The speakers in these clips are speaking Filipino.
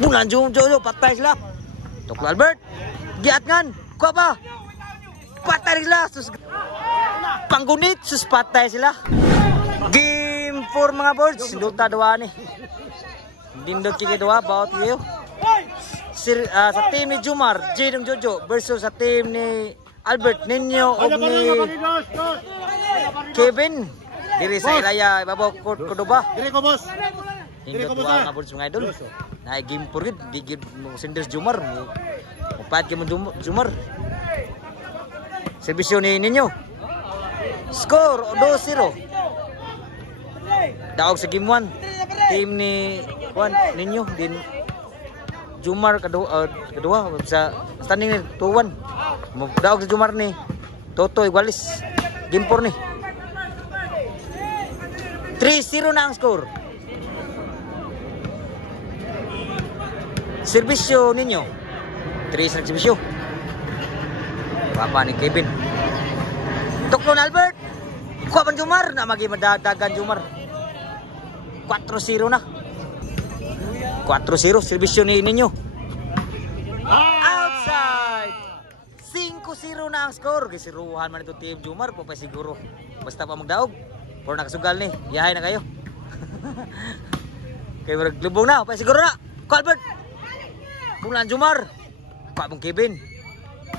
Bulan Jojo, patay sila. Toklo Albert. Giat ngan. Kuha pa. Patay sila. Panggunit. Sus patay sila. Game 4 mga birds. Sinduta dua ni. Dindot kiki dua. Bawat kayo. Sa team ni Jumar, Jadong Jojo versus sa team ni Albert Nino o ni Kevin. Diri sa Ilaya, ibabaw Cordoba. Diri ko boss. Hingga tuwa nga birds mga idol. Na game 4 gid, di gid mo Sinders Jumar. Upat kay mo Jumar. Serbisyo ni Nino. Score 2-0. Daog sa game 1. Team ni Juan Nino din Jumar kedua sa standing ni 2-1. Daog sa Jumar ni Toto Igualis. Game 4 ni. 3-0 na ang score. Serbisyo ninyo. 3 sa serbisyo. Papa ni Kevin. Toklo na Albert. Kuha pa Jumar. Na magi madadagan Jumar. 4-0 na. 4-0. Serbisyo ni ninyo. Outside. 5-0 na ang score. Gisiruhan man ito team Jumar. Papay siguro. Basta pa magdaog. Pero nakasugal ni. Yahay na kayo. Kayo maglubong na. Papay siguro na. Kuha Albert. Bulan Jumar. Kuha mong Kevin.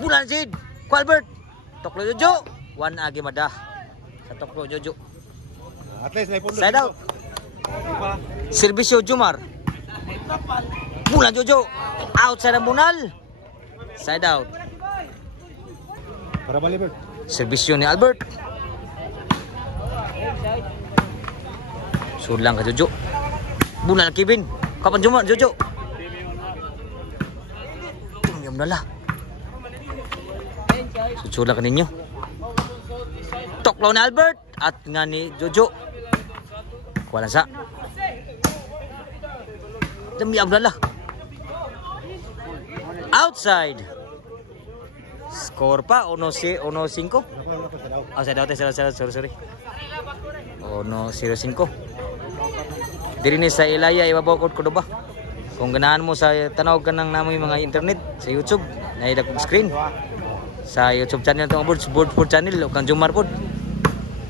Bulan Jade. Kuha Albert. Toklo Jojo. 1 agi madah. Sa Toklo Jojo. At least na ipundo. Side out. Serbisyo Jumar. Bulan Jojo. Outside ang bunal. Side out. Para bali Albert. Serbisyo ni Albert. Sulang ka Jojo. Bunal Kevin. Kapan Jumar Jojo. Tumiyam na lah. Susulang ka ninyo. Toklo ni Albert. At nga ni Jojo. Wala sa. Tumiyam na lah. Outside. Score pa 1-5. Ah, saya dapat sorry. 1-0-5. Diri ni sa Ilaya ibabaw ko Cordoba. Kung ganahan mo sa tanaw ka ng namoy mga internet sa YouTube, naida kong screen. Sa YouTube channel to Board channel o kang Jumar pod.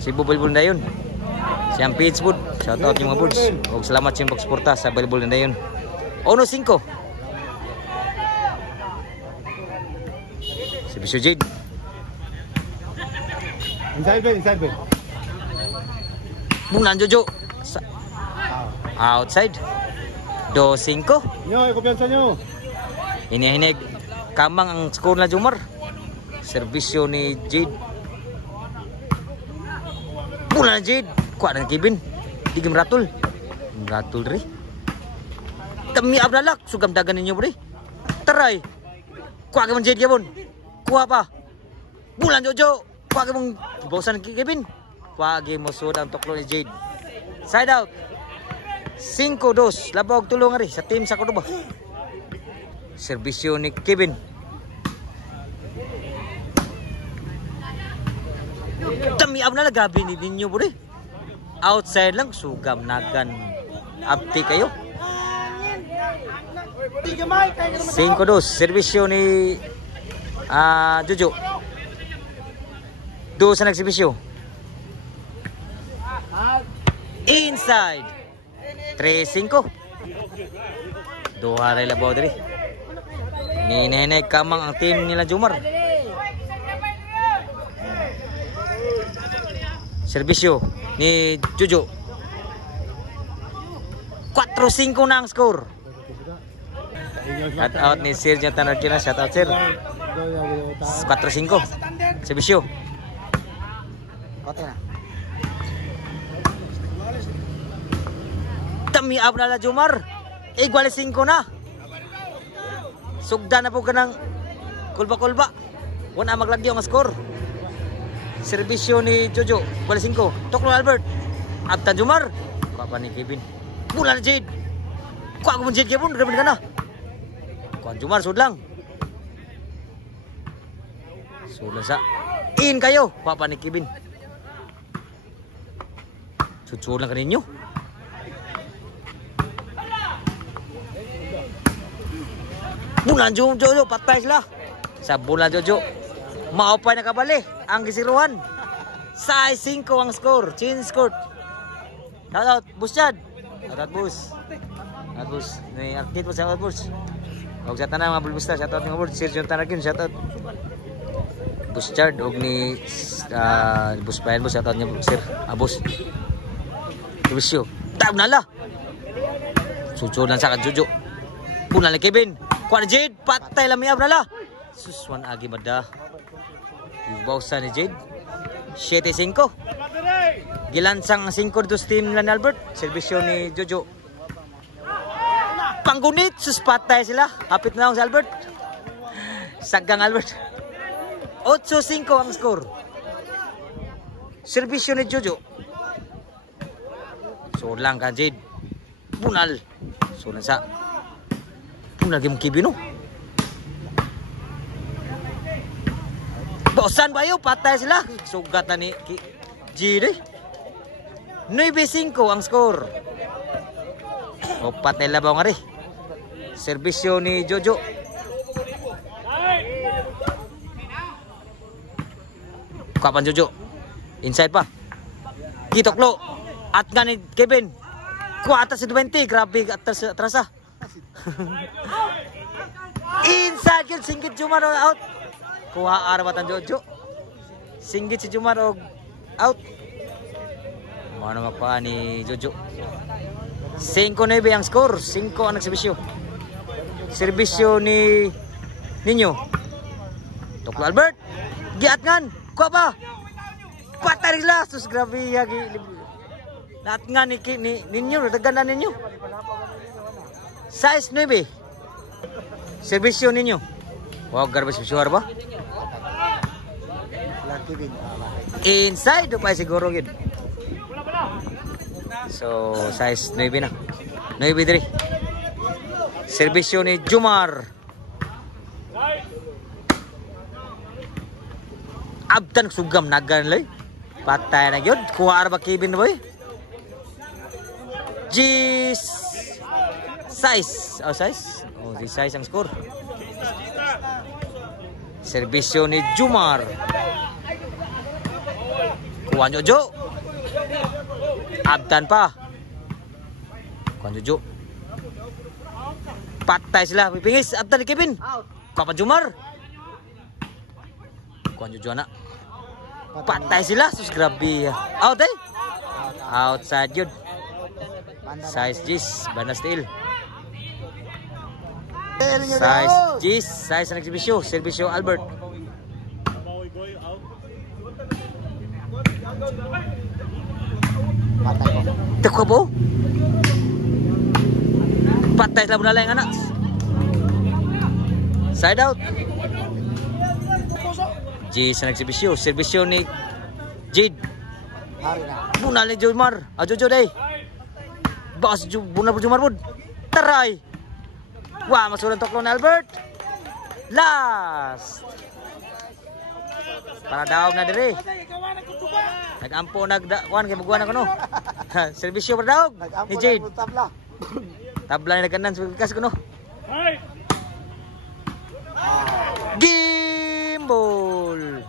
Si Bubulbul na yun. Siyang page pod. Shout out yung mga boards. O salamat sa pagsuporta sa Bubulbul na yun. 1-5. Serbisyo Jade. Inside bed. Bulan Jojo. Outside. 2-5. Nyo, kumpiyansa nyo. Hinihinig. Kamang ang score na Jumar. Serbisyo ni Jade. Bulan Jade. Kuha na Kevin. Digim ratul. Ratul rin. Kami ablalak. Sugam dagan ninyo rin. Taray. Kuha ka mong Jade Kevin. Kuha pa. Bulan Jojo. Kuha ka mong bosan Kevin. Kuha ka mo suod ang toklo ni Jade. Side out. 5-2. Labog tulong rin sa team sa Cordoba. Serbisyo ni Kevin. Tamiab na lagabi ni ninyo bro. Outside lang. Sugam nagan. Upti kayo. 5-2. Serbisyo ni Jojo. 2 sa nagserbisyo. Inside. 3-5. Duha rin labaw diri. Nineneg kamang ang team nila Jumar. Serbisyo ni Jojo. 4-5 na ang score. Shout out ni Sir Jonathan Arquina. Shout out Sir. 4-5. Serbisyo. Kote na. Tamiab na la Jumar. Igual 5 na. Sugda na po ka ng kulba-kulba. Wala maglagyo ang score. Serbisyo ni Jojo. Igual 5. Toklo Albert. Abtan Jumar. Kuha pa ni Kevin. Bulan na Jade. Kuha ko mong Jade Kevin. Grabe ka na. Kuha Jumar. Sudlang. Sudlang sa. In kayo. Kuha pa ni Kevin. Sudlang ka ninyo. Bulan Jojo, patay sila. Sa bulan Jojo. Maupay na kabali. Ang gisiruhan. Size 5 ang score. Change score. Shoutout, Bus Chad. Shoutout, Bus. Shoutout, Bus. Ni arcade po, shoutout, Bus. Huwag sa tanang mga bulbusta. Shoutout mga Bus. Sir John Tanagin, shoutout. Bus Chad. Huwag ni Bus Bayan, Bus. Shoutout niya, Sir. Bus. Servisyo. Tayo na la. Sujo lang sa Jojo. Punan ni Kevin. Kuan Jade, patay lang miab nala. Suswan agi mada. Ibawsa ni Jade. 7-5. Gilansang 5 dito sa team lang Albert. Servisyo ni Jojo. Panggunit, sus patay sila. Hapit na lang si Albert. Sagang Albert. 8-5 ang score. Servisyo ni Jojo. So lang ka Jade. Punal. So lang sa punal game Kibino. Bosan ba yun? Patay sila. Sugat na ni Jade. 9-5 ang score. O patay labaw nga rin. Servisyo ni Jojo. Kapan Jojo? Inside pa. Gitoklo. At nga ni Kevin. Kuwata si 20. Grabe atrasa. Inside yun. Singgit Jumar out. Kuha arabatan Jojo. Singgit si Jumar out. Mana mapa ni Jojo. 5-9 ang score. 5 ang nagsibisyo. Servisyo ni Ninyo. Toklo Albert. Giat ngan. Kuha pa. Patay sila. Sus grabe yagi. Lahat nga ni Ninyo, nataganda ninyo. Size 9. Servisyo ninyo. Wow, garbage sure ba? Inside pa siguro yun. So, size 9 na. 9-3. Servisyo ni Jumar. Abdan sugam nagan lay. Patay na yun. Kuha ba Kevin boy? Size. Oh, size. Oh, di size ang score. Servisyo ni Jumar. Kuha Jojo. Abdan pa. Kuha Jojo. Patay sila. Pipingis. Abdan ni Kevin. Kuha Jumar. Kuha Jojo anak. Patay sila. Sus grabe. Out eh. Outside yun. Size G's, Banda Steel. Size G's, size ng exhibition, Servisyo Albert. Patay ko. Teko po. Patay lang na lang anak. Side out. G's ng exhibition, Servisyo ni Jade. Bunal ni Jomar. Jojo day. Bas bunar po Jumar po. Taray. Wah, masulang toklo ni Albert. Last. Para daog na dire. Nag-ampo nagdakuan kay magkuan ako no. Servisyo para daog ni Jade. Tabla ni nagkanan sa kas ko no. Gimbal.